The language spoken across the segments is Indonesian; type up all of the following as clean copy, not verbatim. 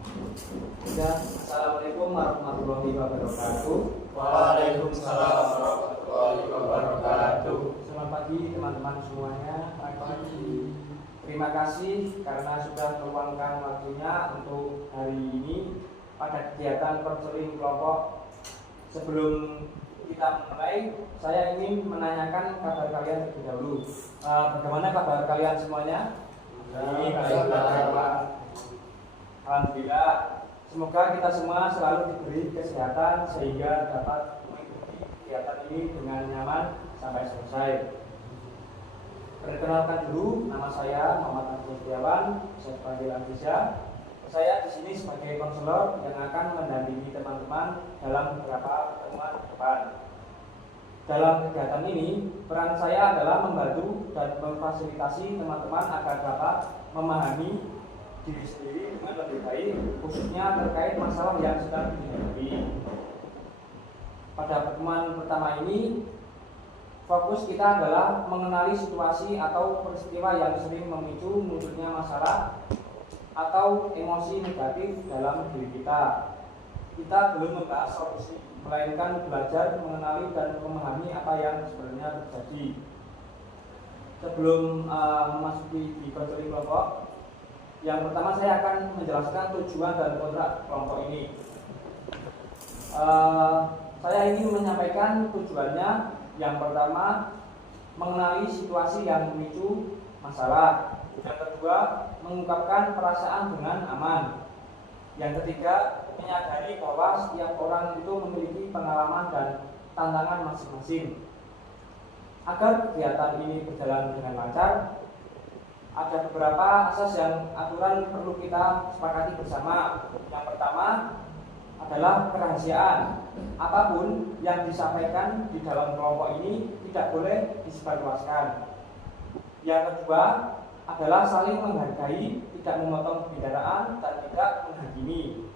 Ya, Assalamualaikum warahmatullahi wabarakatuh. Waalaikumsalam warahmatullahi wabarakatuh. Selamat pagi teman-teman semuanya. Pagi. Terima kasih karena sudah meluangkan waktunya untuk hari ini pada kegiatan konseling kelompok. Sebelum kita mulai, saya ingin menanyakan kabar kalian terlebih dahulu. Bagaimana kabar kalian semuanya? Baik. Alhamdulillah. Semoga kita semua selalu diberi kesehatan sehingga dapat mengikuti kegiatan ini dengan nyaman sampai selesai. Perkenalkan dulu, nama saya Muhammad Abdul Setiawan, saya dipanggil Andisa. Saya di sini sebagai konselor yang akan mendampingi teman-teman dalam beberapa pertemuan ke depan. Dalam kegiatan ini, peran saya adalah membantu dan memfasilitasi teman-teman agar dapat memahami diri sendiri dengan lebih baik, khususnya terkait masalah yang sedang dihadapi. Pada pertemuan pertama ini, fokus kita adalah mengenali situasi atau peristiwa yang sering memicu munculnya masalah atau emosi negatif dalam diri kita. Kita belum membahas solusi, melainkan belajar mengenali dan memahami apa yang sebenarnya terjadi. Sebelum memasuki di konseling kelompok, yang pertama saya akan menjelaskan tujuan dan kontrak kelompok ini. Saya ingin menyampaikan tujuannya. Yang pertama, mengenali situasi yang memicu masalah. Yang kedua, mengungkapkan perasaan dengan aman. Yang ketiga, menyadari bahwa setiap orang itu memiliki pengalaman dan tantangan masing-masing. Agar kegiatan ini berjalan dengan lancar, ada beberapa asas yang aturan perlu kita sepakati bersama. Yang pertama adalah kerahasiaan. Apapun yang disampaikan di dalam kelompok ini tidak boleh disebarluaskan. Yang kedua adalah saling menghargai, tidak memotong pembicaraan dan tidak menghakimi.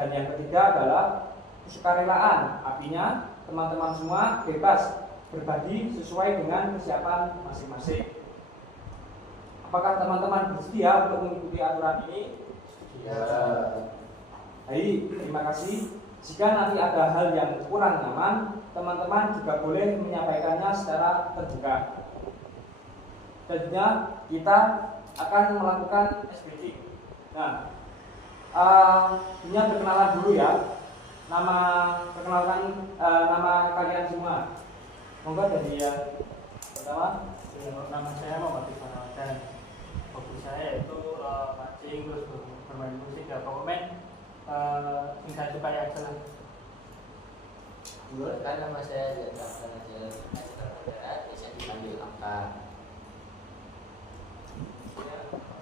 Dan yang ketiga adalah kesukarelaan. Artinya teman-teman semua bebas berbagi sesuai dengan kesiapan masing-masing. Apakah teman-teman bersedia untuk mengikuti aturan ini? Ya. Baik, terima kasih. Jika nanti ada hal yang kurang nyaman, teman-teman juga boleh menyampaikannya secara terbuka. Tentunya kita akan melakukan SBD. Nah, ini perkenalan dulu ya. Perkenalkan nama kalian semua. Monggo dari yang pertama. Nama saya Muhammad dan hobi saya itu mancing, terus bermain musik dan pokoknya tinggal suka yang senang. Kan nama saya Jatah Pelajaran, bisa dipanggil Angka.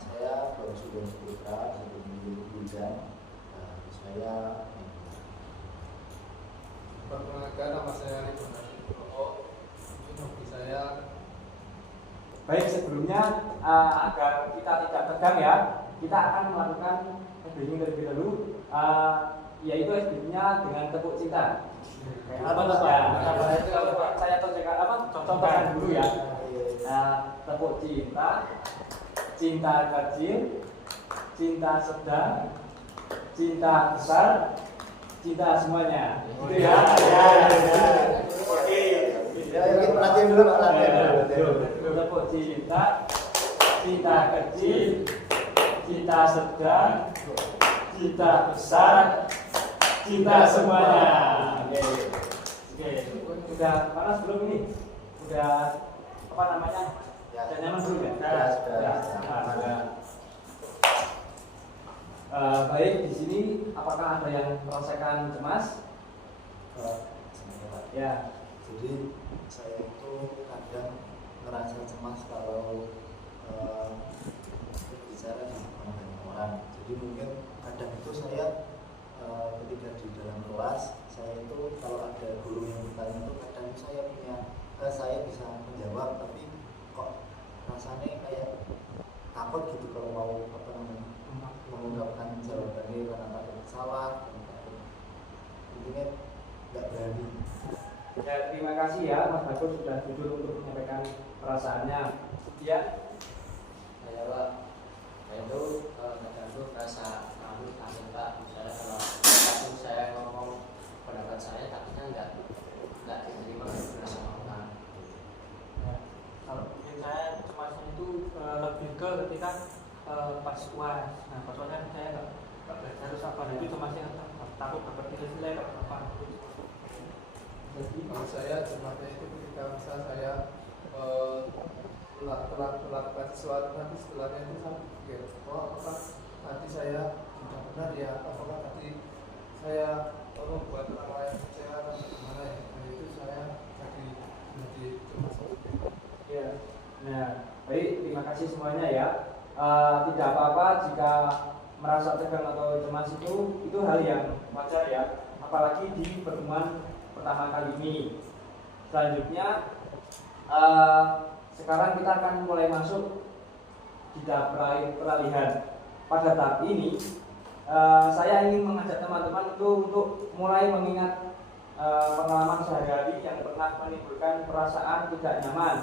Saya Bang Putra, sebelum hujan. Saya perkenalkan, nama saya Riko Nasib. Hobi saya. Baik, sebelumnya agar kita tidak tegang ya, kita akan melakukan SBD terlebih dahulu, yaitu SBD-nya dengan tepuk cinta. Apa ya? Saya contohkan dulu ya. Tepuk cinta, cinta kecil, cinta sedang, cinta besar, cinta semuanya. Gitu ya. Oke. ya, kita latihan dulu Pak, latihan dulu. Tepuk cinta, cinta kecil, cinta sedang, cinta besar, cinta semuanya. Oke. Udah panas belum ini? Udah apa namanya? Ya. Udah nyaman belum ya? Sudah. Baik, di sini apakah ada yang merasakan cemas? Ya. Jadi saya itu kadang ngerasa cemas kalau berbicara di depan banyak orang. Jadi mungkin kadang itu saya ketika di dalam kelas, saya itu kalau ada guru yang bertanya itu kadang saya bisa menjawab, tapi kok rasanya kayak takut gitu kalau mau mengungkapkan jawabannya karena takut salah, intinya nggak berani. Ya, terima kasih ya Mas Bagus sudah jujur untuk menyampaikan perasaannya. Ya. Saya Pak, saya itu kadang tuh rasa malu takut Pak, pas UAS. Nah pas UAS kan saya nggak belajar terus apa, itu cuma sih takut dapat nilai apa. Jadi kalau saya cermatnya itu ketika misal saya telah melakukan sesuatu, nanti setelahnya itu saya pikir, oh apakah nanti saya sudah benar ya, apakah nanti saya membuat orang lain kecewa atau bagaimana ya. Nah itu saya jadi cemas. Ya. Nah, baik, terima kasih semuanya ya. Tidak apa-apa jika merasa tegang atau cemas itu hal yang wajar ya, apalagi di pertemuan pertama kali ini. Selanjutnya sekarang kita akan mulai masuk di tahap peralihan. Pada tahap ini saya ingin mengajak teman-teman untuk mulai mengingat pengalaman sehari-hari yang pernah menimbulkan perasaan tidak nyaman.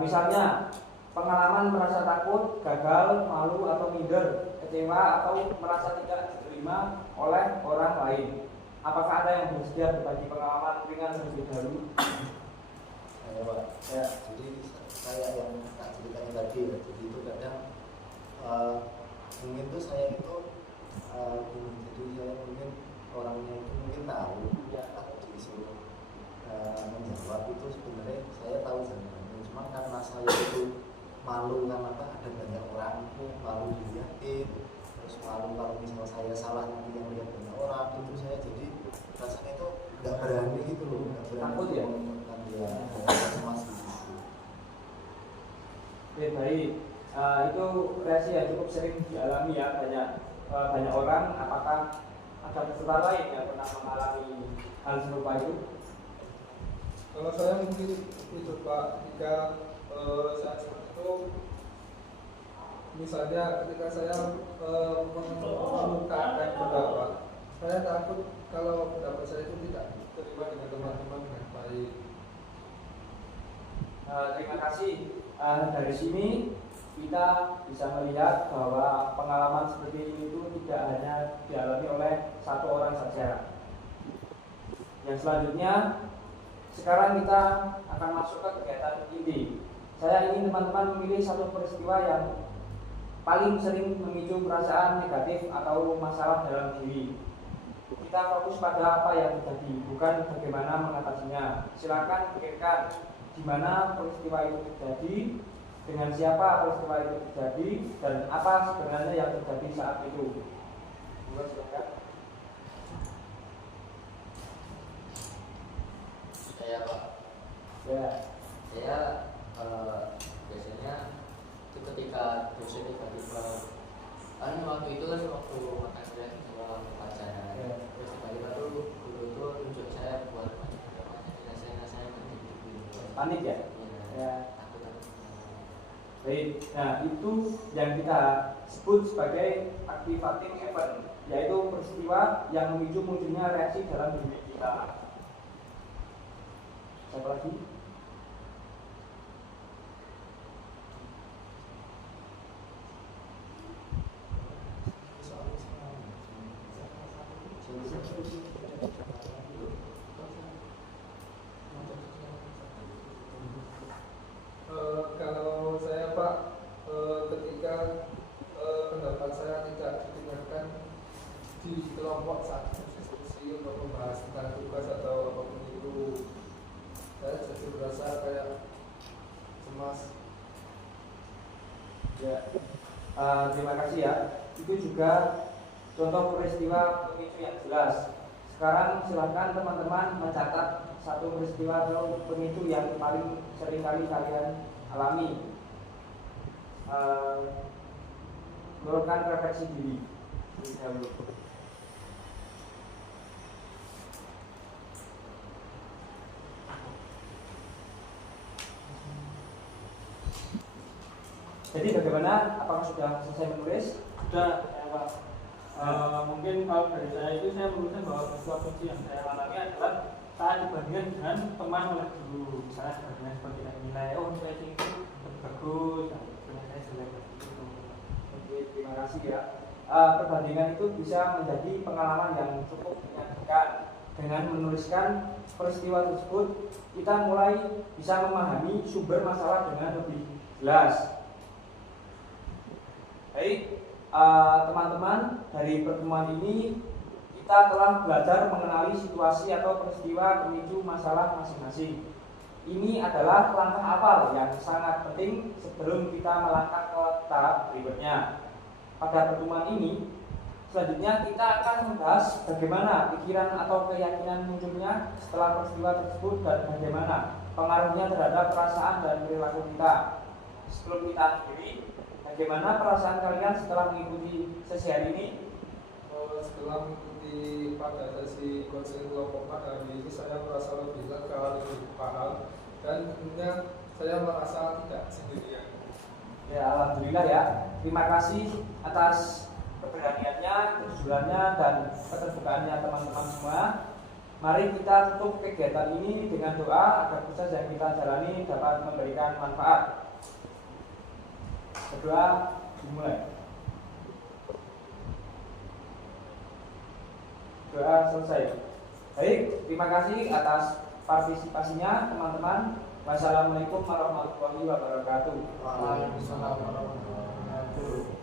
Misalnya pengalaman merasa takut, gagal, malu atau minder, kecewa atau merasa tidak diterima oleh orang lain. Apakah ada yang bersedia berbagi pengalaman ringan terlebih dahulu? Ayo Pak. Ya, jadi saya yang tak ceritanya tadi ya. Jadi itu kadang mungkin tuh saya itu jadi saya mungkin orangnya itu mungkin tahu ya, kalau disuruh menjawab itu sebenarnya saya tahu jawabannya, cuma karena saya itu malu kan ada banyak orang, malu dilihatin, terus malu kalau misalnya saya salah nanti yang lihat banyak orang, itu saya jadi rasanya itu nggak berani gitu loh, nggak berani. Takut ya? Ya, cemas gitu. Oke, baik. Itu reaksi yang cukup sering dialami ya banyak orang. Apakah ada peserta lain yang pernah mengalami hal serupa itu? Kalau saya mungkin itu Pak, ketika saat itu misalnya ketika saya mengungkapkan pendapat, saya takut kalau pendapat saya itu tidak diterima dengan teman-teman dengan baik. Terima kasih. Dari sini kita bisa melihat bahwa pengalaman seperti ini itu tidak hanya dialami oleh satu orang saja. Yang selanjutnya, sekarang kita akan masuk ke kegiatan inti. Saya ingin teman-teman memilih satu peristiwa yang paling sering memicu perasaan negatif atau masalah dalam diri. Kita fokus pada apa yang terjadi, bukan bagaimana mengatasinya. Silakan pikirkan di mana peristiwa itu terjadi, dengan siapa peristiwa itu terjadi, dan apa sebenarnya yang terjadi saat itu. Silakan. Saya Pak. Ya. Saya biasanya itu ketika dosen tiba-tiba waktu itu kan waktu makan siang sama pelajaran, terus tiba-tiba tuh guru itu tunjuk saya buat saya Panik ya? Ya. Takut. Baik, nah itu yang kita sebut sebagai activating event, yaitu peristiwa yang memicu munculnya reaksi dalam diri kita. Siapa lagi? Kalau saya Pak, ketika pendapat saya tidak didengarkan di kelompok saat diskusi untuk membahas tentang tugas atau apapun itu, saya jadi merasa kayak cemas. Ya, terima kasih ya. Itu juga contoh peristiwa pemicu yang jelas. Sekarang silakan teman-teman mencatat satu peristiwa atau pemicu yang paling sering kali kalian alami. Melakukan refleksi diri. Jadi bagaimana? Apakah sudah selesai menulis? Sudah ya Pak. Mungkin kalau dari saya itu saya menuliskan bahwa sesuatu yang saya alami adalah saat dibandingkan dengan teman oleh guru. Misalnya dibandingkan seperti nilai, nilai itu lebih bagus, dan saya jelek gitu. Oke, terima kasih ya. Perbandingan itu bisa menjadi pengalaman yang cukup menyenangkan. Dengan menuliskan peristiwa tersebut, kita mulai bisa memahami sumber masalah dengan lebih jelas. Baik, teman-teman, dari pertemuan ini kita telah belajar mengenali situasi atau peristiwa pemicu masalah masing-masing. Ini adalah langkah awal yang sangat penting sebelum kita melangkah ke tahap berikutnya. Pada pertemuan ini, selanjutnya kita akan membahas bagaimana pikiran atau keyakinan munculnya setelah peristiwa tersebut dan bagaimana pengaruhnya terhadap perasaan dan perilaku kita. Sebelum kita akhiri, bagaimana perasaan kalian setelah mengikuti sesi hari ini? Setelah mengikuti pada sesi konseling kelompok hari ini, saya merasa lebih lega, lebih paham, dan tentunya saya merasa tidak sendirian. Ya, alhamdulillah ya. Terima kasih atas keberaniannya, kejujurannya, dan keterbukaannya teman-teman semua. Mari kita tutup kegiatan ini dengan doa agar proses yang kita jalani dapat memberikan manfaat. Berdoa dimulai. Doa selesai. Baik, terima kasih atas partisipasinya teman-teman. Wassalamualaikum warahmatullahi wabarakatuh. Waalaikumsalam warahmatullahi wabarakatuh.